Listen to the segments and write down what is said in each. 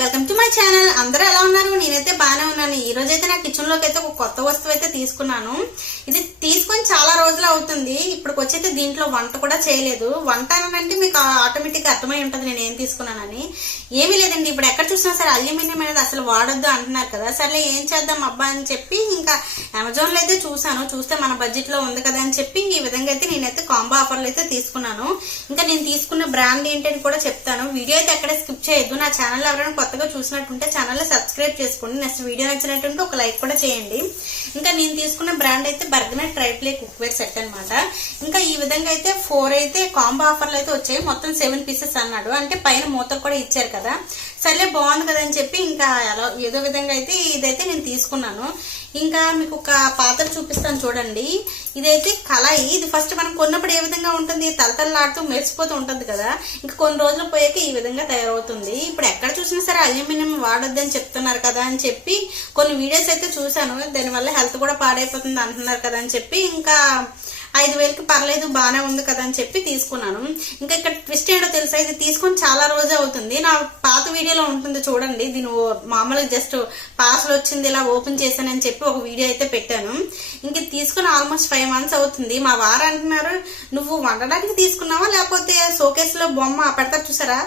Welcome to my channel. అందరూ ఎలా ఉన్నారు? నేనైతే బాగానే ఉన్నాను. ఈ రోజు అయితే నా కిచెన్లోకి అయితే ఒక కొత్త వస్తువు అయితే తీసుకున్నాను. ఇది తీసుకొని చాలా రోజులు అవుతుంది. ఇప్పుడు వచ్చైతే దీంట్లో వంట కూడా చేయలేదు. వంట అనంటే మీకు ఆటోమేటిక్ అర్థమై ఉంటుంది నేను ఏం తీసుకున్నానని. ఏమీ లేదండి. ఇప్పుడు ఎక్కడ చూసినా సరే అల్యూమినియం అనేది అసలు వాడొద్దు అంటున్నారు కదా. సరే ఏం చేద్దాం అబ్బా అని చెప్పి ఇంకా అమెజాన్లో అయితే చూసాను చూస్తే మన బడ్జెట్లో ఉంది కదా అని చెప్పి ఈ విధంగా అయితే నేనైతే కాంబో ఆఫర్లు అయితే తీసుకున్నాను. ఇంకా నేను తీసుకున్న బ్రాండ్ ఏంటని కూడా చెప్తాను. వీడియో అయితే ఎక్కడ స్కిప్ చేయొద్దు. నా ఛానల్ ఎవరైనా కొత్తగా చూసినట్టుంటే ఛానల్ సబ్స్క్రైబ్ చేసుకోండి. నెక్స్ట్ వీడియో నచ్చినట్టుంటే ఒక లైక్ కూడా చేయండి. ఇంకా నేను తీసుకున్న బ్రాండ్ అయితే బర్గనర్ ట్రైప్లే కుక్వేర్ సెట్ అనమాట ఇంకా ఈ విధంగా అయితే ఫోర్ అయితే కాంబో ఆఫర్లు అయితే వచ్చాయి. మొత్తం సెవెన్ పీసెస్ అన్నాడు. అంటే పైన మూత కూడా ఇచ్చారు కదా. సర్లే బాగుంది కదా అని చెప్పి ఇంకా ఎలా ఏదో విధంగా అయితే ఇదైతే నేను తీసుకున్నాను. ఇంకా మీకు ఒక పాత్ర చూపిస్తాను చూడండి. ఇదైతే కళాయి. ఇది ఫస్ట్ మనం కొన్నప్పుడు ఏ విధంగా ఉంటుంది? తలతల్లాడుతూ మెరిసిపోతూ ఉంటుంది కదా. ఇంకా కొన్ని రోజులు పోయాక ఈ విధంగా తయారవుతుంది. ఇప్పుడు ఎక్కడ చూసినా సరే అల్యూమినియం వాడొద్దని చెప్తున్నారు కదా అని చెప్పి కొన్ని వీడియోస్ అయితే చూశాను. దానివల్ల హెల్త్ కూడా పాడైపోతుంది అంటున్నారు కదా అని చెప్పి ఇంకా ఐదు వేలకి పర్లేదు బాగానే ఉంది కదా అని చెప్పి తీసుకున్నాను. ఇంకా ఇక్కడ ట్విస్ట్ ఏంటో తెలుసా? ఇది తీసుకొని చాలా రోజు అవుతుంది. నా పాత వీడియో వీడియోలో ఉంటుంది చూడండి. దీని ఓ- మామూలుగా జస్ట్ పార్సల్ వచ్చింది ఇలా ఓపెన్ చేశానని చెప్పి ఒక వీడియో అయితే పెట్టాను. ఇంక తీసుకుని ఆల్మోస్ట్ ఫైవ్ మంత్స్ అవుతుంది. మా వారు అంటున్నారు నువ్వు వండడానికి తీసుకున్నావా? లేకపోతే షోకేస్లో బొమ్మ పెడతారు చూసారా?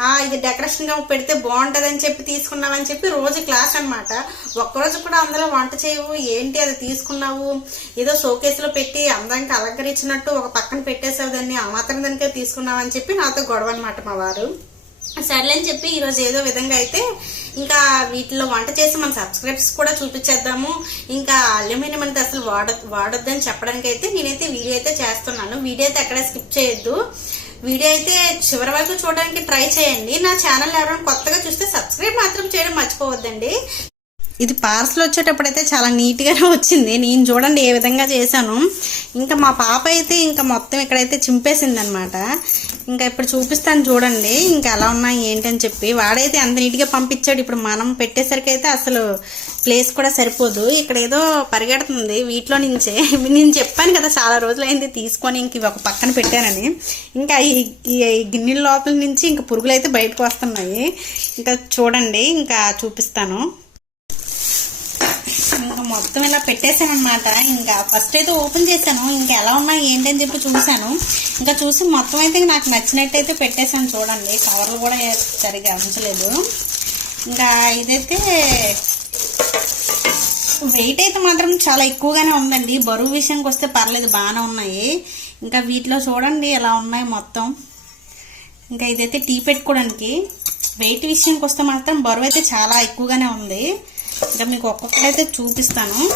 ఆ ఇది డెకరేషన్గా పెడితే బాగుంటది అని చెప్పి తీసుకున్నావని చెప్పి రోజు క్లాస్ అన్నమాట. ఒక్కరోజు కూడా అందులో వంట చేయవు. ఏంటి అది తీసుకున్నావు? ఏదో షోకేసులో పెట్టి అందంగా అలంకరించినట్టు ఒక పక్కన పెట్టేసావు దాన్ని. ఆ మాత్రం దానికే తీసుకున్నావని చెప్పి నాతో గొడవ అనమాట మా వారు. సర్లే అని చెప్పి ఈరోజు ఏదో విధంగా అయితే ఇంకా వీటిలో వంట చేసి మన సబ్స్క్రైబ్స్ కూడా చూపించేద్దాము. ఇంకా అల్యూమినియం అనేది అసలు వాడ వాడొద్దని చెప్పడానికి అయితే నేనైతే వీడియో అయితే చేస్తున్నాను. వీడియో అయితే ఎక్కడ స్కిప్ చేయొద్దు. వీడియో అయితే చివరి వరకు చూడడానికి ట్రై చేయండి. నా ఛానల్ ఎవరైనా కొత్తగా చూస్తే సబ్స్క్రైబ్ మాత్రం చేయడం మర్చిపోవద్దండి. ఇది పార్సల్ వచ్చేటప్పుడు అయితే చాలా నీట్గానే వచ్చింది. నేను చూడండి ఏ విధంగా చేశాను. ఇంకా మా పాప అయితే ఇంకా మొత్తం ఇక్కడైతే చింపేసింది అనమాట ఇంకా ఇప్పుడు చూపిస్తాను చూడండి. ఇంకా ఎలా ఉన్నాయి ఏంటని చెప్పి. వాడైతే అంత నీట్గా పంపించాడు. ఇప్పుడు మనం పెట్టేసరికి అయితే అసలు ప్లేస్ కూడా సరిపోదు. ఇక్కడ ఏదో పరిగెడుతుంది వీటిలో నుంచే. నేను చెప్పాను కదా చాలా రోజులైంది తీసుకొని ఇంక ఇవి ఒక పక్కన పెట్టానని. ఇంకా ఈ గిన్నెల లోపల నుంచి ఇంకా పురుగులు అయితే బయటకు వస్తున్నాయి. ఇంకా చూడండి ఇంకా చూపిస్తాను. మొత్తం ఇలా పెట్టేశాను అనమాట ఇంకా ఫస్ట్ అయితే ఓపెన్ చేశాను. ఇంకా ఎలా ఉన్నాయి ఏంటి అని చెప్పి చూశాను. ఇంకా చూసి మొత్తం అయితే నాకు నచ్చినట్టు అయితే పెట్టేశాను చూడండి. కవర్లు కూడా సరిగా అంచలేదు ఇంకా ఇదైతే వెయిట్ అయితే మాత్రం చాలా ఎక్కువగానే ఉందండి. బరువు విషయానికి వస్తే పర్లేదు బాగానే ఉన్నాయి. ఇంకా వీటిలో చూడండి ఎలా ఉన్నాయి మొత్తం. ఇంకా ఇదైతే టీ పెట్టుకోవడానికి. వెయిట్ విషయానికి వస్తే మాత్రం బరువు అయితే చాలా ఎక్కువగానే ఉంది. ఇంకా మీకు ఒక్కొక్కటైతే చూపిస్తాను.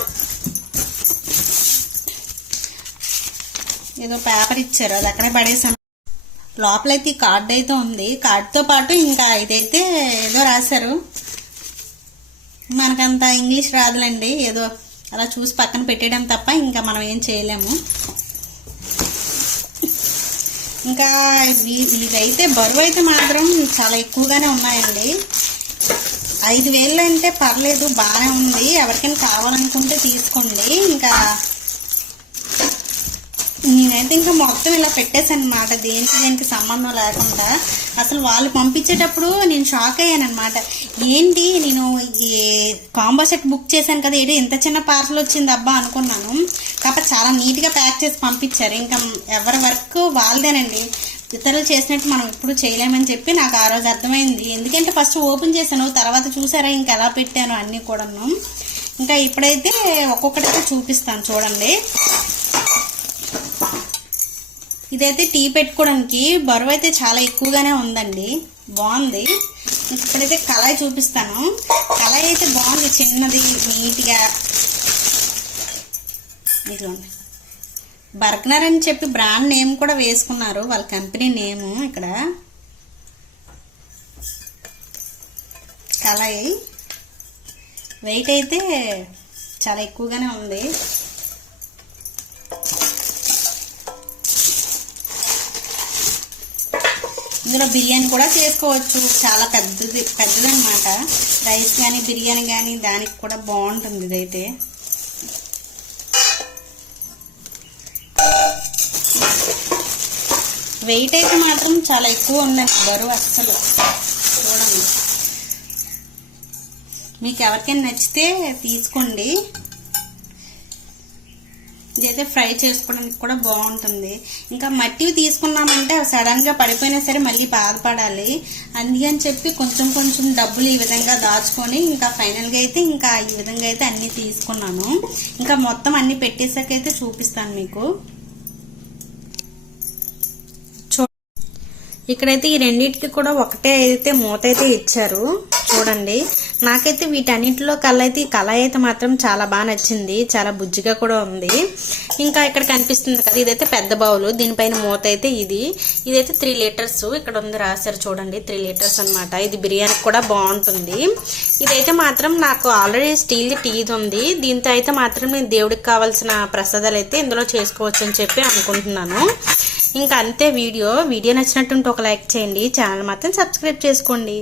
ఏదో పేపర్ ఇచ్చారు అది అక్కడే పడేసాను. లోపలైతే ఈ కార్డు అయితే ఉంది. కార్డుతో పాటు ఇంకా ఇదైతే ఏదో రాశారు. మనకంత ఇంగ్లీష్ రాదులండి ఏదో అలా చూసి పక్కన పెట్టేయడం తప్ప ఇంకా మనం ఏం చేయలేము. ఇంకా ఇవి- ఇవైతే బరువు అయితే మాత్రం చాలా ఎక్కువగానే ఉన్నాయండి. ఐదు వేలు అంటే పర్లేదు బాగానే ఉంది. ఎవరికైనా కావాలనుకుంటే తీసుకోండి. ఇంకా నేనైతే ఇంకా మొత్తం ఇలా పెట్టేశాను అనమాట దేనికి దేనికి సంబంధం లేకుండా. అసలు వాళ్ళు పంపించేటప్పుడు నేను షాక్ అయ్యాను అనమాట ఏంటి నేను ఈ కాంబో సెట్ బుక్ చేశాను కదా ఏంటి ఇంత చిన్న పార్సల్ వచ్చింది అబ్బా అనుకున్నాను. కాకపోతే చాలా నీట్గా ప్యాక్ చేసి పంపించారు. ఇంకా ఎవరి వర్క్ వాళ్ళదేనండి. ఇతరులు చేసినట్టు మనం ఇప్పుడు చేయలేమని చెప్పి నాకు ఆ రోజు అర్థమైంది. ఎందుకంటే ఫస్ట్ ఓపెన్ చేశాను తర్వాత చూసారా ఇంకా ఎలా పెట్టాను అన్నీ కూడాను. ఇంకా ఇప్పుడైతే ఒక్కొక్కటైతే చూపిస్తాను చూడండి. ఇదైతే టీ పెట్టుకోవడానికి బరువు అయితే చాలా ఎక్కువగానే ఉందండి. బాగుంది. ఇప్పుడైతే కళాయి చూపిస్తాను. కళాయి అయితే బాగుంది చిన్నది నీట్గా ఇదిగోండి. బర్గనర్ అని చెప్పి బ్రాండ్ నేమ్ కూడా వేసుకున్నారు. వాళ్ళ కంపెనీ నేము ఇక్కడ. కలాయి వెయిట్ అయితే చాలా ఎక్కువగానే ఉంది. ఇందులో బిర్యానీ కూడా చేసుకోవచ్చు. చాలా పెద్దది పెద్దదనమాట రైస్ కానీ బిర్యానీ కానీ దానికి కూడా బాగుంటుంది ఇదైతే. వెయిట్ అయితే మాత్రం చాలా ఎక్కువ ఉందండి బరువు అస్సలు. చూడండి. మీకు ఎవరికైనా నచ్చితే తీసుకోండి. ఇదైతే ఫ్రై చేసుకోవడానికి కూడా బాగుంటుంది. ఇంకా మట్టివి తీసుకున్నామంటే అవి సడన్ పడిపోయినా సరే మళ్ళీ బాధపడాలి. అందుకని చెప్పి కొంచెం కొంచెం డబ్బులు ఈ విధంగా దాచుకొని ఇంకా ఫైనల్గా అయితే ఇంకా ఈ విధంగా అయితే అన్నీ తీసుకున్నాను. ఇంకా మొత్తం అన్ని పెట్టేసాకైతే చూపిస్తాను మీకు. ఇక్కడైతే ఈ రెండింటికి కూడా ఒకటే అయితే మూత అయితే ఇచ్చారు. చూడండి. నాకైతే వీటన్నిటిలో కళ అయితే ఈ కళ అయితే మాత్రం చాలా బాగా నచ్చింది. చాలా బుజ్జిగా కూడా ఉంది. ఇంకా ఇక్కడ కనిపిస్తుంది కదా ఇదైతే పెద్ద బౌలు. దీనిపైన మూత అయితే ఇది. ఇదైతే త్రీ లీటర్స్. ఇక్కడ ఉంది రాశారు చూడండి త్రీ లీటర్స్ అన్నమాట. ఇది బిర్యానీ కూడా బాగుంటుంది. ఇదైతే మాత్రం నాకు ఆల్రెడీ స్టీల్ టీది ఉంది. దీంతో అయితే మాత్రం నేను దేవుడికి కావాల్సిన ప్రసాదాలు అయితే ఇందులో చేసుకోవచ్చు అని చెప్పి అనుకుంటున్నాను. ఇంకా అంతే వీడియో. వీడియో నచ్చినట్టుంటే ఒక లైక్ చేయండి. ఛానల్ మాత్రం సబ్స్క్రైబ్ చేసుకోండి.